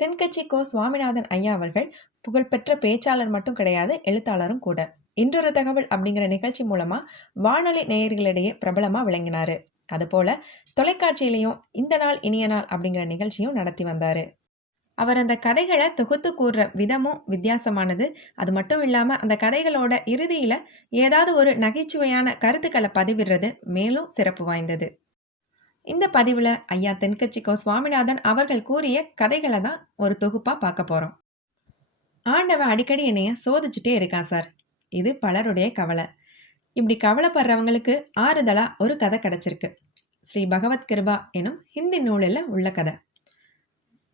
தென்கட்சி கோ சுவாமிநாதன் ஐயா அவர்கள் புகழ்பெற்ற பேச்சாளர் மட்டும் கிடையாது, எழுத்தாளரும் கூட. இன்றொரு தகவல் அப்படிங்கிற நிகழ்ச்சி மூலமா வானொலி நேயர்களிடையே பிரபலமா விளங்கினாரு. அதுபோல தொலைக்காட்சியிலையும் இந்த நாள் இனிய நாள் அப்படிங்கிற நிகழ்ச்சியும் நடத்தி வந்தாரு. அவர் அந்த கதைகளை தொகுத்து கூறுற விதமும் வித்தியாசமானது. அது மட்டும் இல்லாம அந்த கதைகளோட இறுதியில ஏதாவது ஒரு நகைச்சுவையான கருத்துக்களை பதிவிடுறது மேலும் சிறப்பு வாய்ந்தது. இந்த பதிவுல ஐயா தென்கட்சி கோ சுவாமிநாதன் அவர்கள் கூறிய கதைகளை தான் ஒரு தொகுப்பா பார்க்க போறோம். ஆண்டவன் அடிக்கடி என்னைய சோதிச்சுட்டே இருக்கான் சார். இது பலருடைய கவலை. இப்படி கவலைப்படுறவங்களுக்கு ஆறுதலா ஒரு கதை கிடைச்சிருக்கு. ஸ்ரீ பகவத் கிருபா எனும் ஹிந்தி நூலில் உள்ள கதை.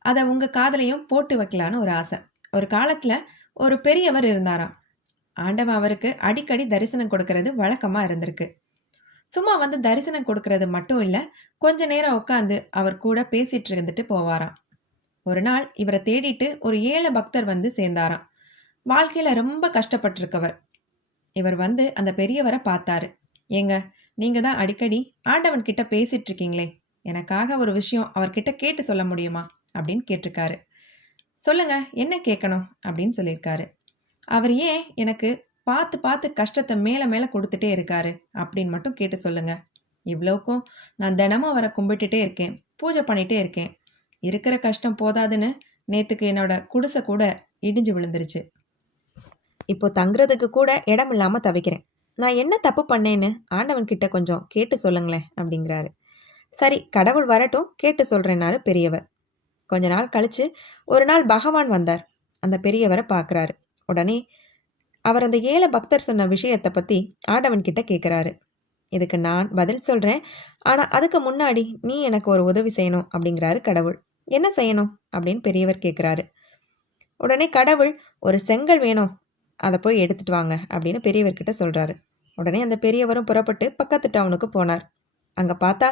அதை உங்க காதலையும் போட்டு வைக்கலான்னு ஒரு ஆசை. ஒரு காலத்துல ஒரு பெரியவர் இருந்தாராம். ஆண்டவன் அவருக்கு அடிக்கடி தரிசனம் கொடுக்கறது வழக்கமா இருந்திருக்கு. சும்மா வந்து தரிசனம் கொடுக்கறது மட்டும் இல்ல, கொஞ்ச நேரம் உட்காந்து அவர் கூட பேசிட்டு இருந்துட்டு போவாராம். ஒரு நாள் இவரை தேடிட்டு ஒரு ஏழை பக்தர் வந்து சேர்ந்தாராம். வாழ்க்கையில ரொம்ப கஷ்டப்பட்டிருக்கவர். இவர் வந்து அந்த பெரியவரை பார்த்தாரு. ஏங்க, நீங்க தான் அடிக்கடி ஆண்டவன் கிட்ட பேசிட்டு இருக்கீங்களே, எனக்காக ஒரு விஷயம் அவர்கிட்ட கேட்டு சொல்ல முடியுமா அப்படின்னு கேட்டிருக்காரு. சொல்லுங்க, என்ன கேட்கணும் அப்படின்னு சொல்லியிருக்காரு. அவர் ஏன் எனக்கு பார்த்து பார்த்து கஷ்டத்தை மேலே மேலே கொடுத்துட்டே இருக்காரு அப்படின்னு மட்டும் கேட்டு சொல்லுங்க. இவ்வளோக்கும் நான் தினமும் அவரை கும்பிட்டுட்டே இருக்கேன், பூஜை பண்ணிட்டே இருக்கேன். இருக்கிற கஷ்டம் போதாதுன்னு நேத்துக்கு என்னோட குடிசை கூட இடிஞ்சு விழுந்துருச்சு. இப்போ தங்குறதுக்கு கூட இடம் இல்லாமல் தவிக்கிறேன். நான் என்ன தப்பு பண்ணேன்னு ஆண்டவன் கிட்ட கொஞ்சம் கேட்டு சொல்லுங்களேன் அப்படிங்கிறாரு. சரி, கடவுள் வரட்டும், கேட்டு சொல்றேன்னாரு பெரியவர். கொஞ்ச நாள் கழிச்சு ஒரு நாள் பகவான் வந்தார். அந்த பெரியவரை பார்க்குறாரு. உடனே அவர் அந்த ஏழை பக்தர் சொன்ன விஷயத்தை பற்றி ஆண்டவன் கிட்ட கேட்குறாரு. இதுக்கு நான் பதில் சொல்கிறேன், ஆனால் அதுக்கு முன்னாடி நீ எனக்கு ஒரு உதவி செய்யணும் அப்படிங்கிறாரு கடவுள். என்ன செய்யணும் அப்படின்னு பெரியவர் கேட்குறாரு. உடனே கடவுள், ஒரு செங்கல் வேணும், அதை போய் எடுத்துட்டு வாங்க அப்படின்னு பெரியவர்கிட்ட சொல்கிறாரு. உடனே அந்த பெரியவரும் புறப்பட்டு பக்கத்து டவுனுக்கு போனார். அங்கே பார்த்தா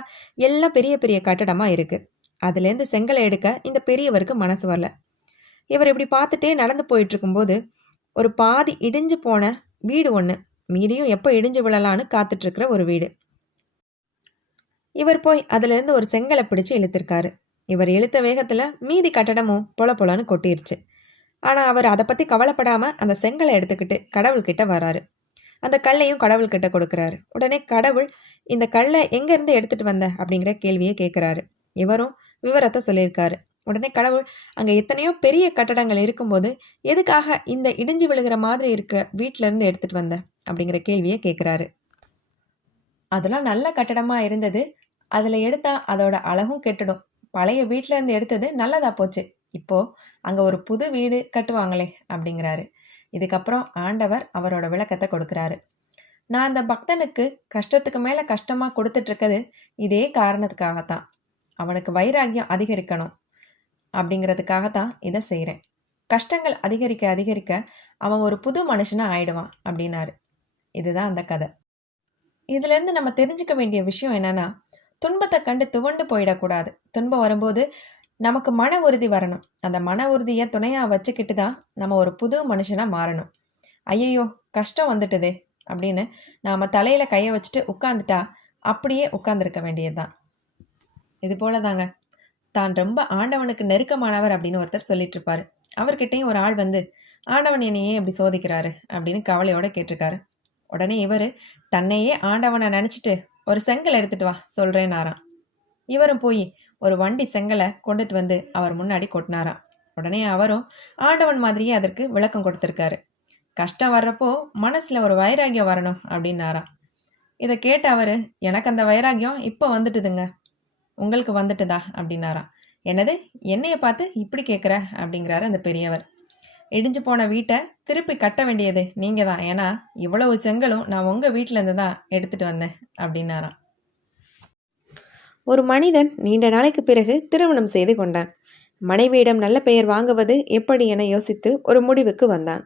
எல்லாம் பெரிய பெரிய கட்டடமாக இருக்குது. அதுலேருந்து செங்கலை எடுக்க இந்த பெரியவருக்கு மனசு வரல. இவர் இப்படி பார்த்துட்டே நடந்து போயிட்டு இருக்கும்போது ஒரு பாதி இடிஞ்சு போன வீடு ஒன்று, மீதியும் எப்போ இடிஞ்சு விழலான்னு காத்துட்ருக்கிற ஒரு வீடு. இவர் போய் அதுலேருந்து ஒரு செங்கலை பிடிச்சு இழுத்திருக்காரு. இவர் இழுத்த வேகத்தில் மீதி கட்டடமும் பொல பொலன்னு கொட்டிருச்சு. ஆனால் அவர் அதை பற்றி கவலைப்படாமல் அந்த செங்கலை எடுத்துக்கிட்டு கடவுள்கிட்ட வராரு. அந்த கல்லையும் கடவுள்கிட்ட கொடுக்குறாரு. உடனே கடவுள், இந்த கல்லை எங்கேருந்து எடுத்துகிட்டு வந்த அப்படிங்கிற கேள்வியை கேட்குறாரு. இவரும் விவரத்தை சொல்லியிருக்காரு. உடனே கடவுள், அங்கே எத்தனையோ பெரிய கட்டடங்கள் இருக்கும்போது எதுக்காக இந்த இடிஞ்சு விழுகிற மாதிரி இருக்கிற வீட்டிலேருந்து எடுத்துகிட்டு வந்த அப்படிங்கிற கேள்வியை கேட்குறாரு. அதெல்லாம் நல்ல கட்டடமாக இருந்தது, அதில் எடுத்தா அதோட அழகும் கெட்டுடும். பழைய வீட்டிலேருந்து எடுத்தது நல்லதா போச்சு, இப்போ அங்கே ஒரு புது வீடு கட்டுவாங்களே அப்படிங்கிறாரு. இதுக்கப்புறம் ஆண்டவர் அவரோட விளக்கத்தை கொடுக்குறாரு. நான் அந்த பக்தனுக்கு கஷ்டத்துக்கு மேலே கஷ்டமாக கொடுத்துட்ருக்கிறது இதே காரணத்துக்காகத்தான். அவனுக்கு வைராக்கியம் அதிகரிக்கணும் அப்படிங்கிறதுக்காகத்தான் இதை செய்கிறேன். கஷ்டங்கள் அதிகரிக்க அதிகரிக்க அவன் ஒரு புது மனுஷனாக ஆயிடுவான் அப்படின்னாரு. இதுதான் அந்த கதை. இதுலேருந்து நம்ம தெரிஞ்சுக்க வேண்டிய விஷயம் என்னன்னா, துன்பத்தை கண்டு துவண்டு போயிடக்கூடாது. துன்பம் வரும்போது நமக்கு மன உறுதி வரணும். அந்த மன உறுதியை துணையாக வச்சுக்கிட்டு தான் நம்ம ஒரு புது மனுஷனாக மாறணும். ஐயையோ, கஷ்டம் வந்துட்டுதே அப்படின்னு நாம் தலையில் கையை வச்சுட்டு உட்காந்துட்டா அப்படியே உட்காந்துருக்க வேண்டியது தான். இது போல தாங்க, தான் ரொம்ப ஆண்டவனுக்கு நெருக்கமானவர் அப்படின்னு ஒருத்தர் சொல்லிட்டு இருப்பாரு. அவர்கிட்டையும் ஒரு ஆள் வந்து, ஆண்டவன் என்னையே இப்படி சோதிக்கிறாரு அப்படின்னு கவலையோட கேட்டிருக்காரு. உடனே இவர் தன்னையே ஆண்டவனை நினச்சிட்டு, ஒரு செங்கல் எடுத்துட்டு வா சொல்கிறேன்னாராம். இவரும் போய் ஒரு வண்டி செங்கலை கொண்டுட்டு வந்து அவர் முன்னாடி கொட்டினாராம். உடனே அவரும் ஆண்டவன் மாதிரியே அதற்கு விளக்கம் கொடுத்துருக்காரு. கஷ்டம் வர்றப்போ மனசில் ஒரு வைராக்கியம் வரணும் அப்படின்னாராம். இதை கேட்ட அவர், எனக்கு அந்த வைராக்கியம் இப்போ வந்துட்டுதுங்க, உங்களுக்கு வந்துட்டுதா அப்படின்னாராம். என்னது, என்னைய பார்த்து இப்படி கேட்குற அப்படிங்கிறாரு அந்த பெரியவர். இடிஞ்சு போன வீட்டை திருப்பி கட்ட வேண்டியது நீங்கள் தான், ஏன்னா இவ்வளவு செங்கலும் நான் உங்கள் வீட்டிலேருந்து தான் எடுத்துகிட்டு வந்தேன் அப்படின்னாராம். ஒரு மனிதன் நீண்ட நாளைக்கு பிறகு திருமணம் செய்து கொண்டான். மனைவியிடம் நல்ல பெயர் வாங்குவது எப்படி என யோசித்து ஒரு முடிவுக்கு வந்தான்.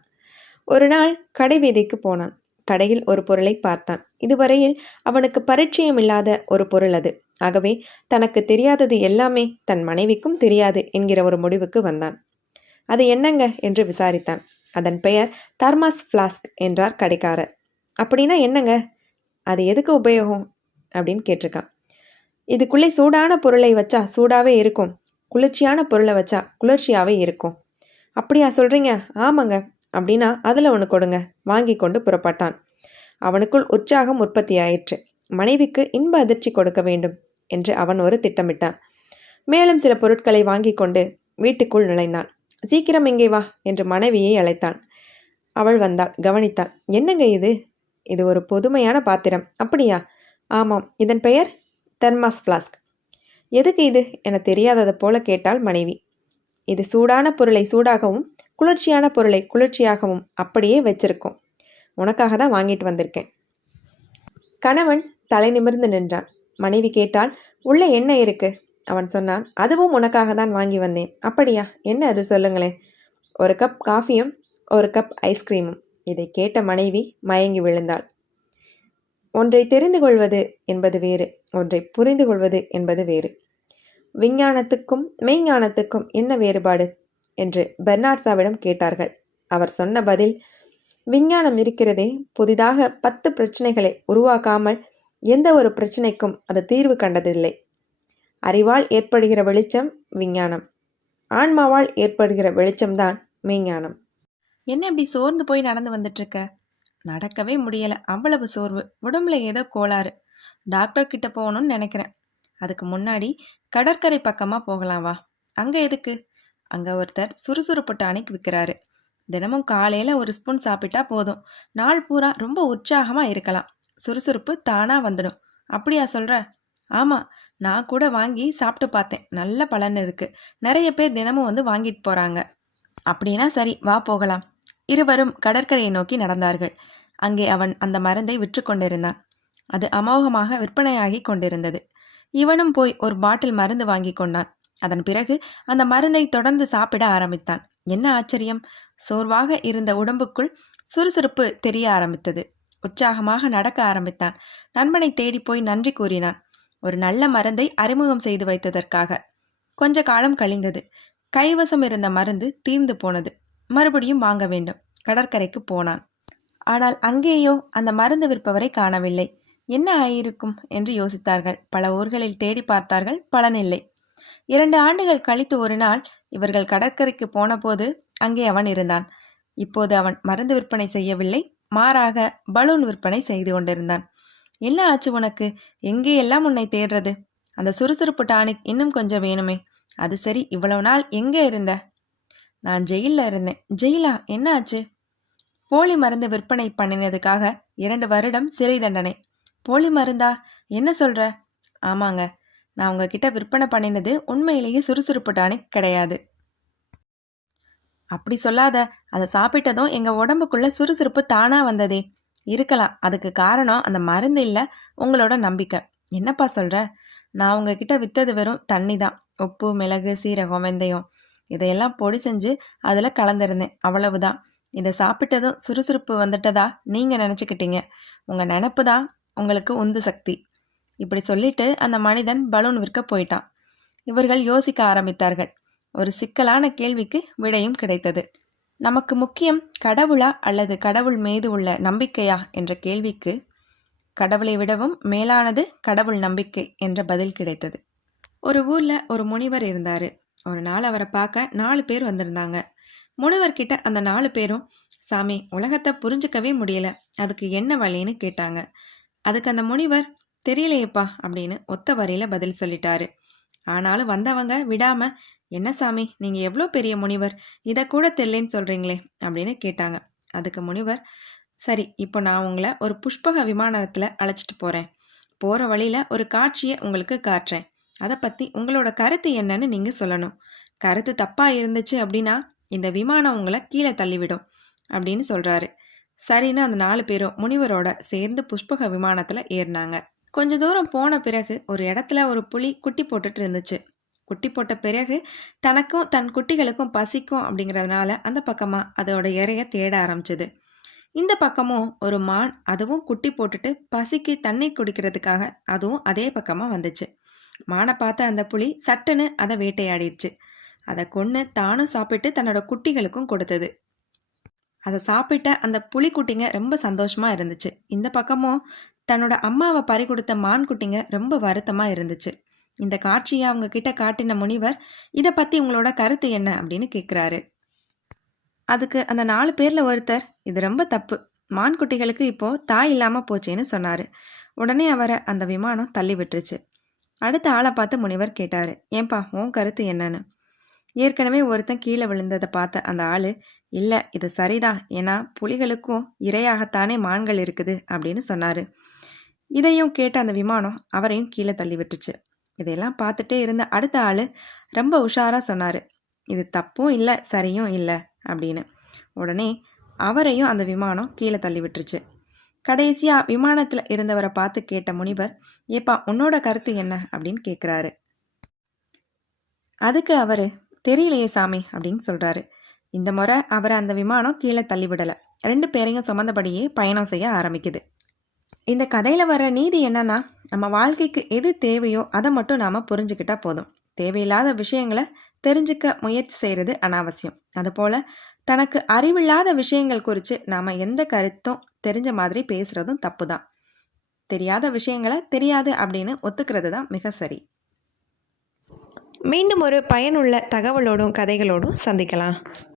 ஒரு நாள் கடை வீதிக்கு போனான். கடையில் ஒரு பொருளை பார்த்தான். இதுவரையில் அவனுக்கு பரிச்சயம் இல்லாத ஒரு பொருள் அது. ஆகவே தனக்கு தெரியாதது எல்லாமே தன் மனைவிக்கும் தெரியாது என்கிற ஒரு முடிவுக்கு வந்தான். அது என்னங்க என்று விசாரித்தான். அதன் பெயர் தர்மாஸ் ஃப்ளாஸ்க் என்றார் கடைக்காரர். அப்படின்னா என்னங்க, அது எதுக்கு உபயோகம் அப்படின்னு கேட்டிருக்கான். இதுக்குள்ளே சூடான பொருளை வச்சா சூடாகவே இருக்கும், குளிர்ச்சியான பொருளை வச்சா குளிர்ச்சியாகவே இருக்கும். அப்படியா சொல்கிறீங்க? ஆமாங்க. அப்படின்னா அதில் ஒன்று கொடுங்க. வாங்கி கொண்டு புறப்பட்டான். அவனுக்குள் உற்சாகம் உற்பத்தியாயிற்று. மனைவிக்கு இன்ப அதிர்ச்சி கொடுக்க வேண்டும் என்று அவன் ஒரு திட்டமிட்டான். மேலும் சில பொருட்களை வாங்கி கொண்டு வீட்டுக்குள் நுழைந்தான். சீக்கிரம் இங்கே வா என்று மனைவியை அழைத்தான். அவள் வந்தாள். கவனித்தாள். என்னங்க இது? இது ஒரு புதுமையான பாத்திரம். அப்படியா? ஆமாம். இதன் பெயர் தெர்மாஸ் ஃப்ளாஸ்க். எதுக்கு இது என தெரியாதது போல கேட்டாள் மனைவி. இது சூடான பொருளை சூடாகவும் குளிர்ச்சியான பொருளை குளிர்ச்சியாகவும் அப்படியே வச்சிருக்கோம். உனக்காக தான் வாங்கிட்டு வந்திருக்கேன். கணவன் தலை நிமிர்ந்து நின்றான். மனைவி கேட்டால், உள்ள என்ன இருக்கு? அவன் சொன்னான், அதுவும் உனக்காக தான் வாங்கி வந்தேன். அப்படியா? என்ன அது சொல்லுங்களேன். ஒரு கப் காஃபியும் ஒரு கப் ஐஸ்கிரீமும். இதை கேட்ட மனைவி மயங்கி விழுந்தாள். ஒன்றை தெரிந்து கொள்வது என்பது வேறு, ஒன்றை புரிந்து கொள்வது என்பது வேறு. விஞ்ஞானத்துக்கும் மெய்ஞானத்துக்கும் என்ன வேறுபாடு என்று பெர்னாட்ஷாவிடம் கேட்டார்கள். அவர் சொன்ன பதில், விஞ்ஞானம் இருக்கிறதே, புதிதாக 10 பிரச்சனைகளை உருவாக்காமல் எந்த ஒரு பிரச்சனைக்கும் அது தீர்வு கண்டதில்லை. அறிவால் ஏற்படுகிற வெளிச்சம் விஞ்ஞானம், ஆன்மாவால் ஏற்படுகிற வெளிச்சம்தான் மெய்ஞானம். என்ன இப்படி சோர்ந்து போய் நடந்து வந்துட்டுருக்க? நடக்கவே முடியலை, அவ்வளவு சோர்வு. உடம்புல ஏதோ கோளாறு. டாக்டர் கிட்ட போகணும்னு நினைக்கிறேன். அதுக்கு முன்னாடி கடற்கரை பக்கமாக போகலாம் வா. அங்கே எதுக்கு? அங்கே ஒருத்தர் சுறுசுறுப்பு டானிக் விற்கிறாரு. தினமும் காலையில் ஒரு ஸ்பூன் சாப்பிட்டா போதும். நாள் பூரா ரொம்ப உற்சாகமாக இருக்கலாம். சுறுசுறுப்பு தானாக வந்துடும். அப்படியா சொல்கிற? ஆமாம், நான் கூட வாங்கி சாப்பிட்டு பார்த்தேன். நல்ல பலன் இருக்குது. நிறைய பேர் தினமும் வந்து வாங்கிட்டு போகிறாங்க. அப்படின்னா சரி, வா போகலாம். இருவரும் கடற்கரையை நோக்கி நடந்தார்கள். அங்கே அவன் அந்த மருந்தை விற்று கொண்டிருந்தான். அது அமோகமாக விற்பனையாகி கொண்டிருந்தது. இவனும் போய் ஒரு பாட்டில் மருந்து வாங்கி கொண்டான். அதன் பிறகு அந்த மருந்தை தொடர்ந்து சாப்பிட ஆரம்பித்தான். என்ன ஆச்சரியம்! சோர்வாக இருந்த உடம்புக்குள் சுறுசுறுப்பு தெரிய ஆரம்பித்தது. உற்சாகமாக நடக்க ஆரம்பித்தான். நண்பனை தேடி போய் நன்றி கூறினான், ஒரு நல்ல மருந்தை அறிமுகம் செய்து வைத்ததற்காக. கொஞ்ச காலம் கழிந்தது. கைவசம் இருந்த மருந்து தீர்ந்து போனது. மறுபடியும் வாங்க வேண்டும். கடற்கரைக்கு போனான். ஆனால் அங்கேயோ அந்த மருந்து விற்பவரை காணவில்லை. என்ன ஆயிருக்கும் என்று யோசித்தார்கள். பல ஊர்களில் தேடி பார்த்தார்கள், பலனில்லை. 2 ஆண்டுகள் கழித்து ஒரு நாள் இவர்கள் கடற்கரைக்கு போன போது அங்கே அவன் இருந்தான். இப்போது அவன் மருந்து விற்பனை செய்யவில்லை, மாறாக பலூன் விற்பனை செய்து கொண்டிருந்தான். என்ன ஆச்சு உனக்கு? எங்கேயெல்லாம் உன்னை தேடுறது? அந்த சுறுசுறுப்பு டானிக் இன்னும் கொஞ்சம் வேணுமே. அது சரி, இவ்வளவு நாள் எங்கே இருந்த? நான் ஜெயிலில் இருந்தேன். ஜெயிலா? என்ன ஆச்சு? போலி மருந்து விற்பனை பண்ணினதுக்காக 2 வருடம் சிறை தண்டனை. போலி மருந்தா? என்ன சொல்ற? ஆமாங்க, நான் உங்ககிட்ட விற்பனை பண்ணினது உண்மையிலேயே சுறுசுறுப்பு டானிக் கிடையாது. அப்படி சொல்லாத. அதை சாப்பிட்டதும் எங்கள் உடம்புக்குள்ள சுறுசுறுப்பு தானாக வந்ததே. இருக்கலாம், அதுக்கு காரணம் அந்த மருந்து இல்லை, உங்களோட நம்பிக்கை. என்னப்பா சொல்கிற? நான் உங்ககிட்ட விற்றது வெறும் தண்ணி தான். உப்பு, மிளகு, சீரகம், வெந்தயம் இதையெல்லாம் பொடி செஞ்சு அதில் கலந்துருந்தேன், அவ்வளவுதான். இதை சாப்பிட்டதும் சுறுசுறுப்பு வந்துட்டதா நீங்கள் நினச்சிக்கிட்டீங்க. உங்கள் நினப்பு தான் உங்களுக்கு உந்து சக்தி. இப்படி சொல்லிட்டு அந்த மனிதன் பலூன் விற்க போயிட்டான். இவர்கள் யோசிக்க ஆரம்பித்தார்கள். ஒரு சிக்கலான கேள்விக்கு விடையும் கிடைத்தது. நமக்கு முக்கியம் கடவுளா அல்லது கடவுள் மீது உள்ள நம்பிக்கையா என்ற கேள்விக்கு கடவுளை விடவும் மேலானது கடவுள் நம்பிக்கை என்ற பதில் கிடைத்தது. ஒரு ஊரில் ஒரு முனிவர் இருந்தார். ஒரு நாள் அவரை பார்க்க 4 பேர் வந்திருந்தாங்க. முனிவர்கிட்ட அந்த 4 பேரும், சாமி, உலகத்தை புரிஞ்சுக்கவே முடியல, அதுக்கு என்ன வழின்னு கேட்டாங்க. அதுக்கு அந்த முனிவர், தெரியலையேப்பா அப்படின்னு ஒத்த வரியில் பதில் சொல்லிட்டாரு. ஆனாலும் வந்தவங்க விடாம, என்ன சாமி, நீங்கள் எவ்வளோ பெரிய முனிவர், இதை கூட தெரியலன்னு சொல்கிறீங்களே அப்படின்னு கேட்டாங்க. அதுக்கு முனிவர், சரி, இப்போ நான் உங்களை ஒரு புஷ்பக விமானத்தில் அழைச்சிட்டு போகிறேன். போகிற வழியில் ஒரு காட்சியை உங்களுக்கு காட்டுறேன். அதை பற்றி உங்களோட கருத்து என்னன்னு நீங்கள் சொல்லணும். கருத்து தப்பாக இருந்துச்சு அப்படின்னா இந்த விமானம் உங்களை கீழே தள்ளிவிடும் அப்படின்னு சொல்கிறாரு. சரின்னு அந்த 4 பேரும் முனிவரோட சேர்ந்து புஷ்பக விமானத்தில் ஏறினாங்க. கொஞ்ச தூரம் போன பிறகு ஒரு இடத்துல ஒரு புலி குட்டி போட்டுட்டு இருந்துச்சு. குட்டி போட்ட பிறகு தனக்கும் தன் குட்டிகளுக்கும் பசிக்கும் அப்படிங்கிறதுனால அந்த பக்கமாக அதோட இறைய தேட ஆரம்பிச்சது. இந்த பக்கமும் ஒரு மான், அதுவும் குட்டி போட்டுட்டு பசிக்கு தண்ணி குடிக்கிறதுக்காக அதுவும் அதே பக்கமாக வந்துச்சு. மானை பார்த்த அந்த புலி சட்டுன்னு அதை வேட்டையாடிடுச்சு. அதை கொன்று தானும் சாப்பிட்டு தன்னோட குட்டிகளுக்கும் கொடுத்தது. அதை சாப்பிட்ட அந்த புலிக்குட்டிங்க ரொம்ப சந்தோஷமாக இருந்துச்சு. இந்த பக்கமும் தன்னோட அம்மாவை பறி கொடுத்த மான் குட்டிங்க ரொம்ப வருத்தமாக இருந்துச்சு. இந்த காட்சியை அவங்க கிட்ட காட்டின முனிவர் இதை பற்றி உங்களோட கருத்து என்ன அப்படின்னு கேட்குறாரு. அதுக்கு அந்த 4 பேரில் ஒருத்தர், இது ரொம்ப தப்பு, மான்குட்டிகளுக்கு இப்போது தாய் இல்லாமல் போச்சேன்னு சொன்னார். உடனே அவரை அந்த விமானம் தள்ளி விட்டுருச்சு. அடுத்த ஆளை பார்த்து முனிவர் கேட்டார், ஏன்பா உன் கருத்து என்னன்னு. ஏற்கனவே ஒருத்தன் கீழே விழுந்ததை பார்த்த அந்த ஆள், இல்லை இது சரிதான், ஏன்னா புலிகளுக்கும் இரையாகத்தானே மான்கள் இருக்குது அப்படின்னு சொன்னார். இதையும் கேட்ட அந்த விமானம் அவரையும் கீழே தள்ளி விட்டுச்சு. இதையெல்லாம் பார்த்துட்டே இருந்த அடுத்த ஆள் ரொம்ப உஷாராக சொன்னார், இது தப்பும் இல்லை சரியும் இல்லை அப்படின்னு. உடனே அவரையும் அந்த விமானம் கீழே தள்ளி விட்டுருச்சு. கடைசியாக விமானத்தில் இருந்தவரை பார்த்து கேட்ட முனிவர், ஏப்பா உன்னோட கருத்து என்ன அப்படின்னு கேட்குறாரு. அதுக்கு அவர், தெரியலையே சாமி அப்படின்னு சொல்கிறாரு. இந்த முறை அவரை அந்த விமானம் கீழே தள்ளிவிடலை. 2 பேரையும் சுமந்தபடியே பயணம் செய்ய ஆரம்பிக்குது. இந்த கதையில் வர நீதி என்னன்னா, நம்ம வாழ்க்கைக்கு எது தேவையோ அதை மட்டும் நாம் புரிஞ்சுக்கிட்டா போதும். தேவையில்லாத விஷயங்களை தெரிஞ்சுக்க முயற்சி செய்கிறது அனாவசியம். அதுபோல் தனக்கு அறிவில்லாத விஷயங்கள் குறித்து நாம் எந்த கருத்தும் தெரிஞ்ச மாதிரி பேசுகிறதும் தப்பு தான். தெரியாத விஷயங்களை தெரியாது அப்படின்னு ஒத்துக்கிறது தான் மிக சரி. மீண்டும் ஒரு பயனுள்ள தகவலோடும் கதைகளோடும் சந்திக்கலாம்.